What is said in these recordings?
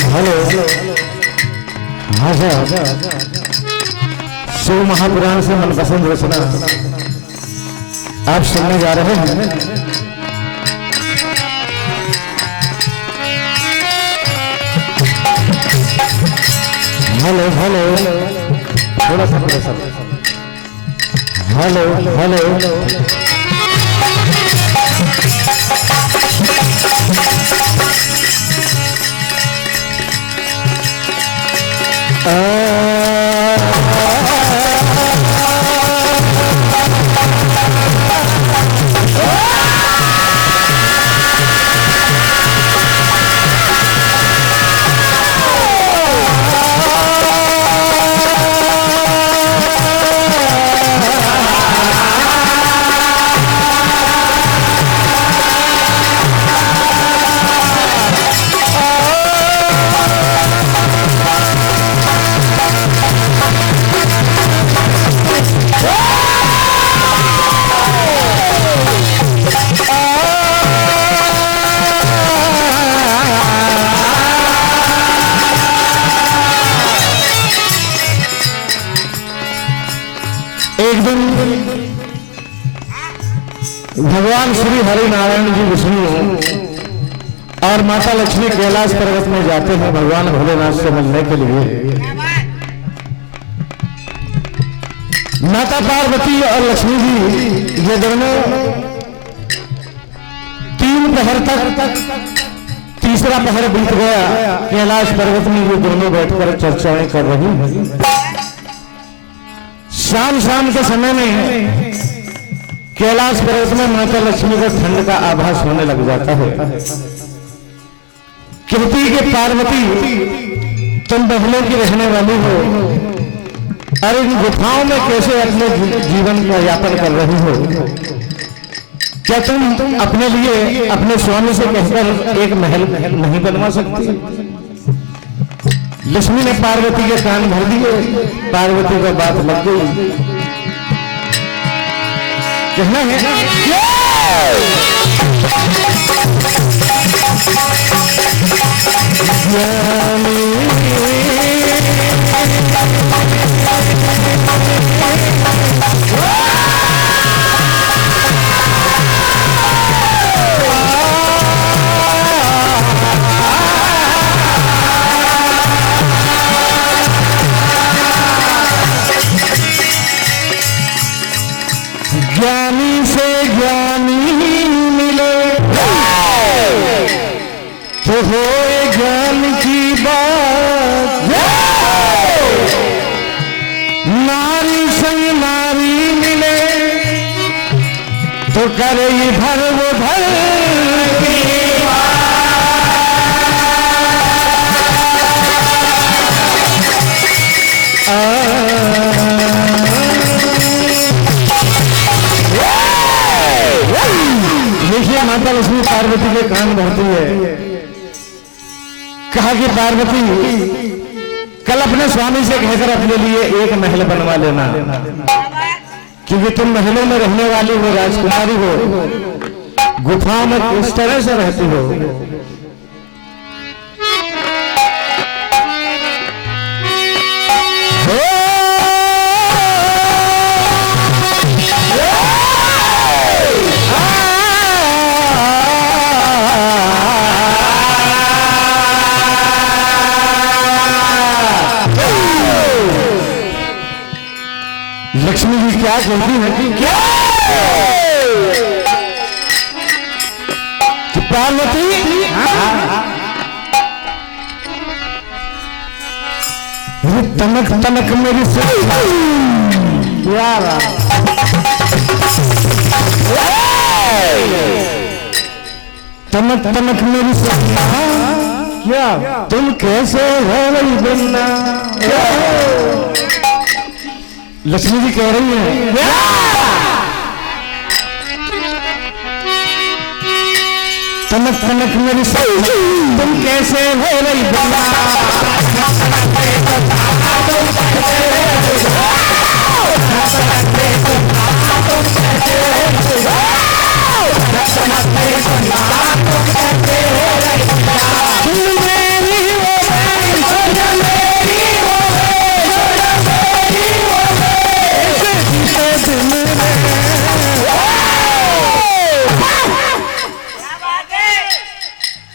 Hello हाँ sir, Shiv Mahapuran से मनपसंद रचना आप सुनने जा रहे हैं। हेलो हेलो थोड़ा सा हेलो हेलो एक दिन भगवान श्री हरि नारायण जी विष्णु और माता लक्ष्मी कैलाश पर्वत में जाते हैं भगवान भोलेनाथ से मिलने के लिए। माता पार्वती और लक्ष्मी जी ये दोनों 3 पहर तक, तीसरा पहर बीत गया, कैलाश पर्वत में ये दोनों बैठकर चर्चाएं कर रही हैं। शाम के समय में कैलाश पर्वत में माता लक्ष्मी को ठंड का आभास होने लग जाता है। कहती कि पार्वती तुम बहनों की रहने वाली हो, अरे इन गुफाओं में कैसे अपने जीवन का यापन कर रही हो? क्या तुम अपने लिए अपने स्वामी से कहकर एक महल नहीं बनवा सकती? लक्ष्मी ने पार्वती के कान भर दिए, पार्वती को बात लग गई। कहना है ज्ञानी से ज्ञानी मिले तो होए ज्ञान की बात, नारी संग नारी मिले तो करे इधर उधर की देखिए माता लक्ष्मी पार्वती के कान भरती है। कहा कि पार्वती कल अपने स्वामी से कहकर अपने लिए एक महल बनवा लेना, क्योंकि तुम महलों में रहने वाली हो, राजकुमारी हो, गुफाओं में किस तरह से रहती हो? लक्ष्मी जी क्या कहती है कि पार्वती तनक तनक मेरी तनक तनक मेरी क्या तुम कैसे हो रही बनना? लक्ष्मी जी कह रही है तनक तनक मेरी तुम कैसे हो रही बनना? तुम मेरी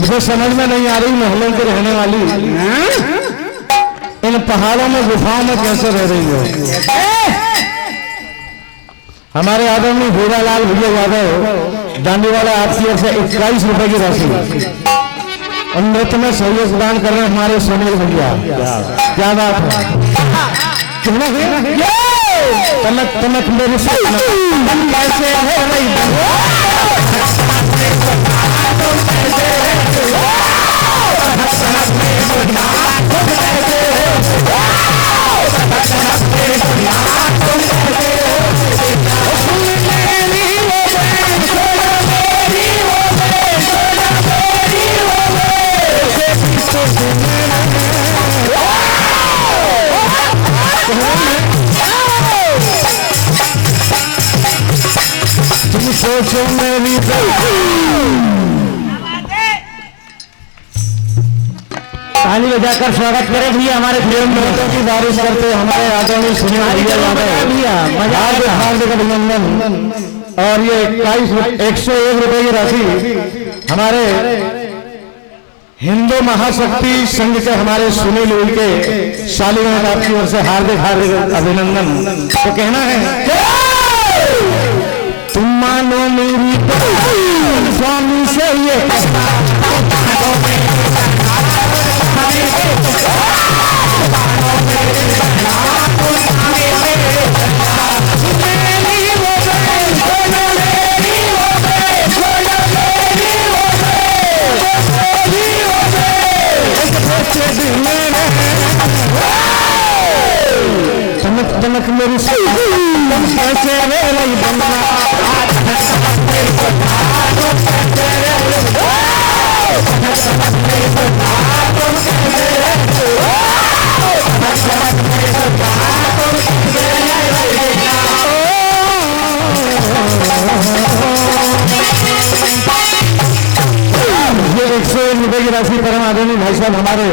मुझे समझ में नहीं आ रही महलों के रहने वाली इन पहाड़ों में गुफाओं में कैसे रह रही हो। हमारे आदरणीय भूरालाल भैया यादव दांडीवाला आपकी ओर से 21 रुपए की राशि और नृत्य में सहयोग प्रदान कर रहे हैं हमारे सुनील भैया। क्या बात है, तनक तनक मेरी कैसे है तुम सोचो मेरी ताली बजाकर स्वागत करें भैया हमारे प्रेम दोस्तों की बारिश करते हमारे आदरणीय सुनील भैया हार्दिक अभिनंदन। और ये 101 रुपए की राशि हमारे हिंदू महाशक्ति संघ के हमारे सुनील के शालीगंज आपकी ओर से हार्दिक हार्दिक अभिनंदन। तो कहना है तुम मानो मेरी स्वामी से ये चमक चमक मेरी तुम कैसे नहीं बनना ये 101 रुपए की राशि परम आदरणीय भाई साहब हमारे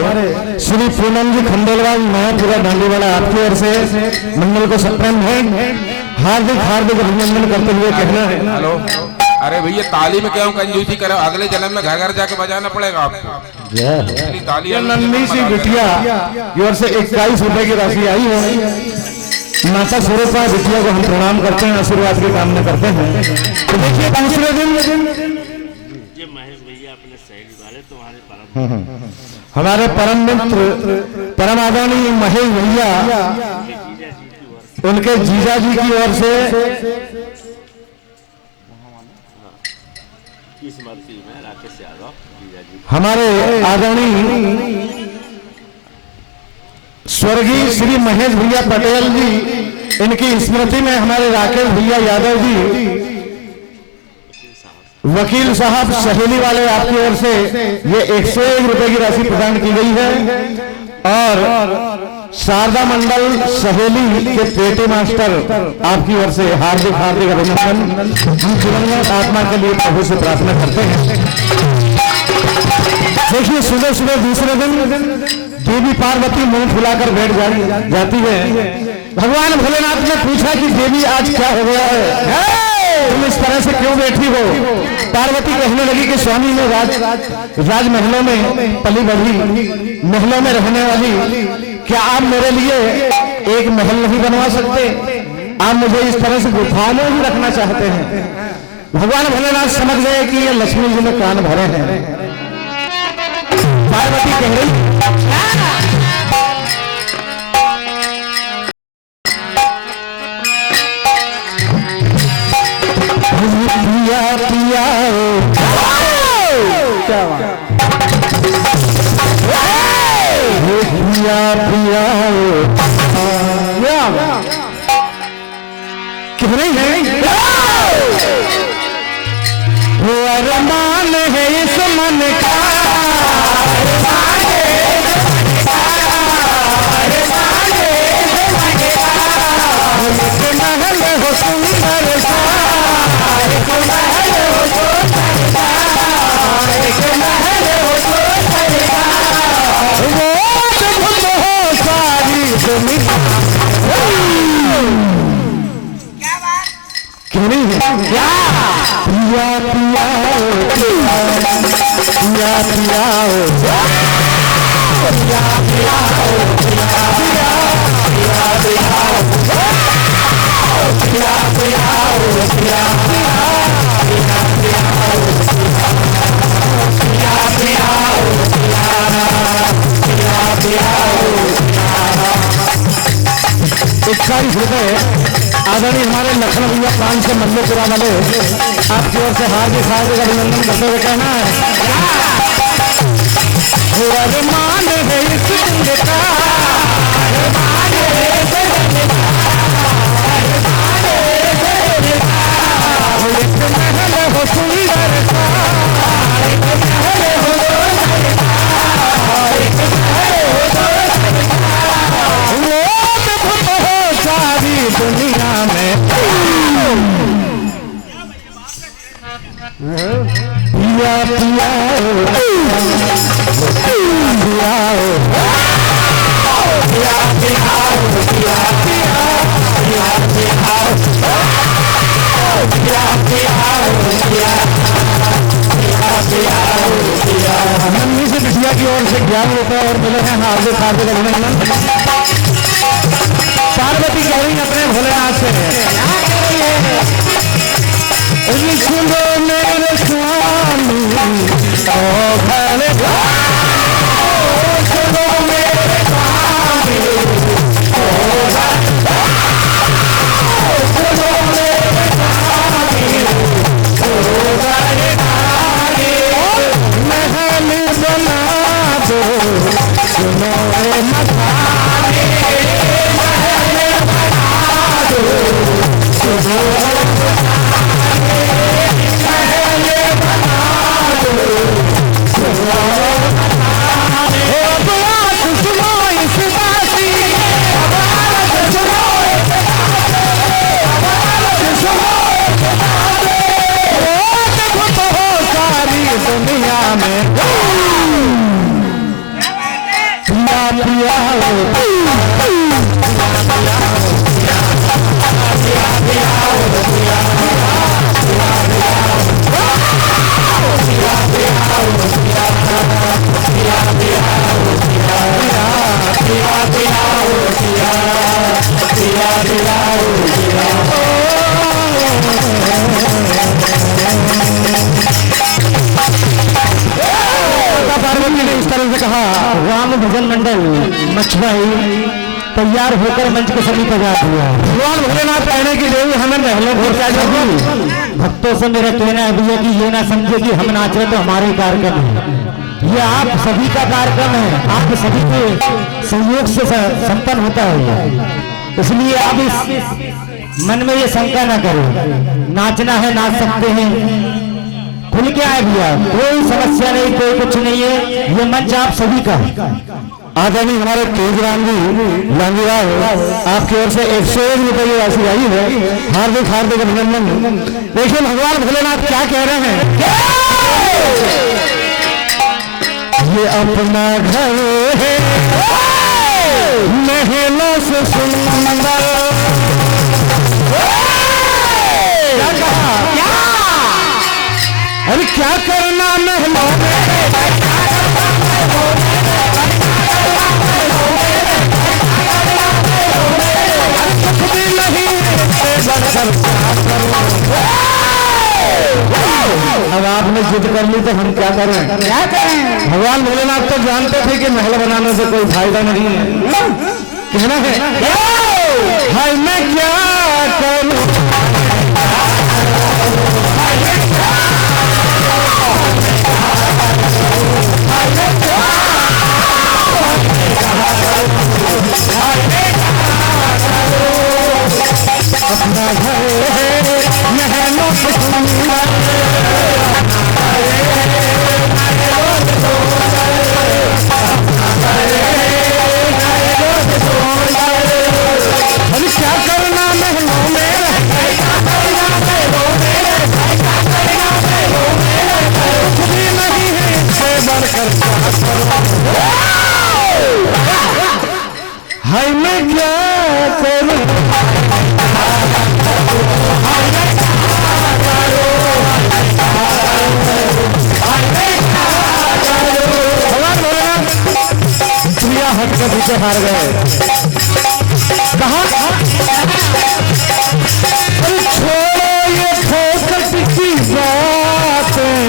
श्री पूनम जी खंडेलवाल नयापुरा दांडीवाला आपकी ओर से मंडल को सप्रेम है हार्दिक हार्दिक अभिनंदन करते हुए कहना है। हेलो, अरे भैया ताली में क्यों कंजूसी करो, अगले जन्म में घर घर जाके बजाना पड़ेगा आपको। ताली नंदी सी बिटिया की ओर से 21 रुपए की राशि आई है। माता स्वरूपा बिटिया को हम प्रणाम करते हैं, आशीर्वाद की कामना करते हैं। तो देखिए दूसरे दिन हमारे परम मित्र परम आदरणीय महेश भैया उनके जीजा जी की ओर से हमारे आदरणीय स्वर्गीय श्री महेश भैया पटेल जी इनकी स्मृति में हमारे राकेश भैया यादव जी वकील साहब सहेली वाले आपकी ओर से ये 101 रुपए की राशि प्रदान की गई है। और शारदा मंडल सहेली के पेटी मास्टर आपकी ओर से हार्दिक हार्दिक अभिनंदन। हम जीवन आत्मा के लिए प्रभु से प्रार्थना करते हैं। देखिए सुबह सुबह दूसरे दिन देवी पार्वती मुंह फुलाकर बैठ जाती है। भगवान भोलेनाथ ने पूछा कि देवी आज क्या हो गया है, तुम इस तरह से क्यों बैठी हो। पार्वती कहने लगी कि स्वामी ने राजमहलों में पली बढ़ी महलों में रहने वाली, क्या आप मेरे लिए एक महल नहीं बनवा सकते, आप मुझे इस तरह से गुफाओं में ही रखना चाहते हैं। भगवान भोलेनाथ समझ गए कि ये लक्ष्मी जी ने कान भरे हैं। पार्वती कह रही पिया पिया क्या पिया पिया क्यों नहीं है वो अरमान है इस मन का महल हो सुंदर क्यों नहीं है पिया पिया पिया पिया ओ पिया पिया ओ पिया पिया पिया पिया ओ पिया पिया ओ पिया पिया पिया पिया पिया पिया पिया 41 रुपए आदरणीय हमारे लखनऊ भैया प्रांत से मल्लेपुरा वाले आपकी ओर से हार्दिक हार्दिक अभिनंदन करते हुए कहना है मान है इस दिन का महल हो सुंदर सारी दुनिया में पिया पिया नन्ही से बिटिया की ओर से 11 रुपए और मिले हैं हार्दिक हार्दिक अभिनंदन। पार्वती कह रही अपने भोलेनाथ से सुनो मेरे स्वामी ओ भले सुनो मेरे स्वामी ओ सुनो मेरे स्वामी ओ महल बना दो सुनो मथाने दुनिया में पिया पिया पार्वती ने इस तरह से कहा राम भजन मंडल मछुआई तैयार होकर मंच के समीप पहुंचा दिया। भगवान भोलेनाथ कहने की देवी हमें महलों को क्या जाएगी। भक्तों से मेरा कहना है भैया कि ये ना समझे कि हम नाच रहे तो हमारे कार्यक्रम है, ये आप सभी का कार्यक्रम है, आप सभी के सहयोग से संपन्न होता है। इसलिए आप इस मन में ये शंका ना करें, नाचना है नाच सकते हैं, खुल के आए भैया, कोई समस्या नहीं, कोई कुछ नहीं है, ये मंच आप सभी का। आदरणीय हमारे तेजराम जी लांगीराव आपकी ओर से 101 रुपये की राशि आई है, हार्दिक हार्दिक अभिनंदन। देखिए भगवान भोलेनाथ क्या कह रहे हैं, ये अपना घर है महलों से सुंदर। क्या कहा, अरे क्या करना महलों में, अब आपने जिद कर ली तो हम क्या करें, क्या करें। भगवान भोलेनाथ तो जानते थे कि महल बनाने से कोई फायदा नहीं है, कहना है हाय मैं क्या करूं, अपना घर है महलों से सुंदर, क्या करना महलों में, में पीछे हार गए। कहा छोड़ो ये फोकट की बातें,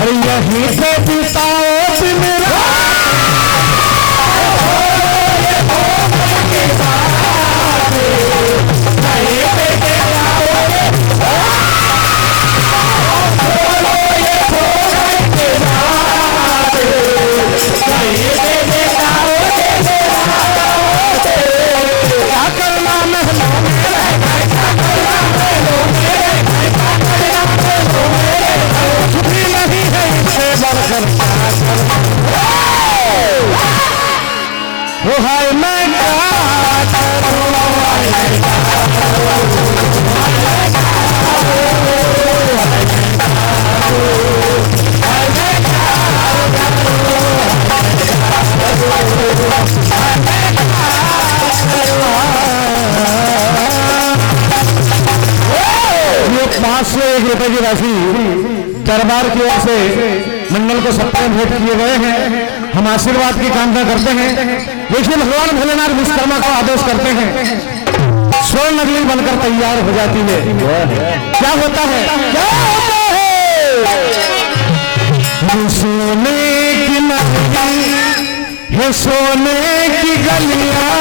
अरे यहीं पे बिताओ दिन रात। वो हाय मैं क्या ये 501 रुपए की राशि दरबार की ओर से मंडल को सप्ताह भेंट किए गए हैं। हम आशीर्वाद की कामना करते हैं। देखिए भगवान भोलेनाथ विश्वकर्मा को आदेश करते हैं, स्वर्ण नगरी बनकर तैयार हो जाती है। क्या होता है? क्या होता है? सोने की नगरी है, सोने की गलियां,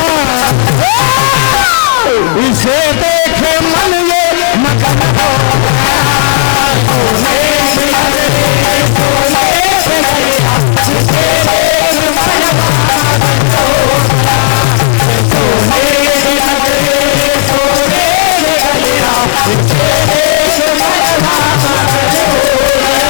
इसे देखे मन ये मगन हो गया। सोने की नगरी, सोने की गलियां, इसे देखे मन मगन हो गया। सोने की नगरी, सोने की गलियां, इसे देखे मन मगन हो गया।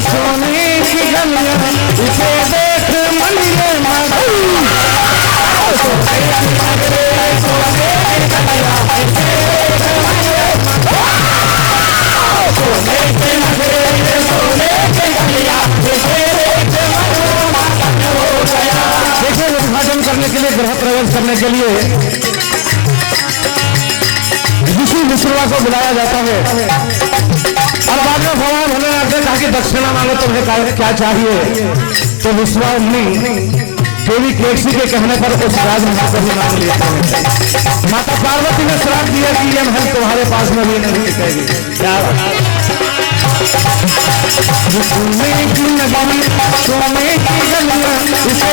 सोने की गलियां, इसे देख मन ये मगन। सोने की नगरी, सोने की गलियां, इसे देख मन ये मगन। सोने की नगरी, सोने की गलियां, इसे देख मन मगन हो गया। देखिए उद्घाटन करने के लिए, गृह प्रवेश करने के लिए ऋषि विश्वकर्मा को बुलाया जाता है और बाद में भगवान भोलेनाथ ने कहा कि दक्षिणा मांगो, तुम्हें क्या चाहिए? तो विश्वामित्र देवी केसी के कहने पर उस राजमहल को भी मांग लिया। माता पार्वती ने श्राप दिया कि यह महल तुम्हारे पास में भी नहीं टिकेगी। क्या सोने की नगरी, सोने की गलियां, इसे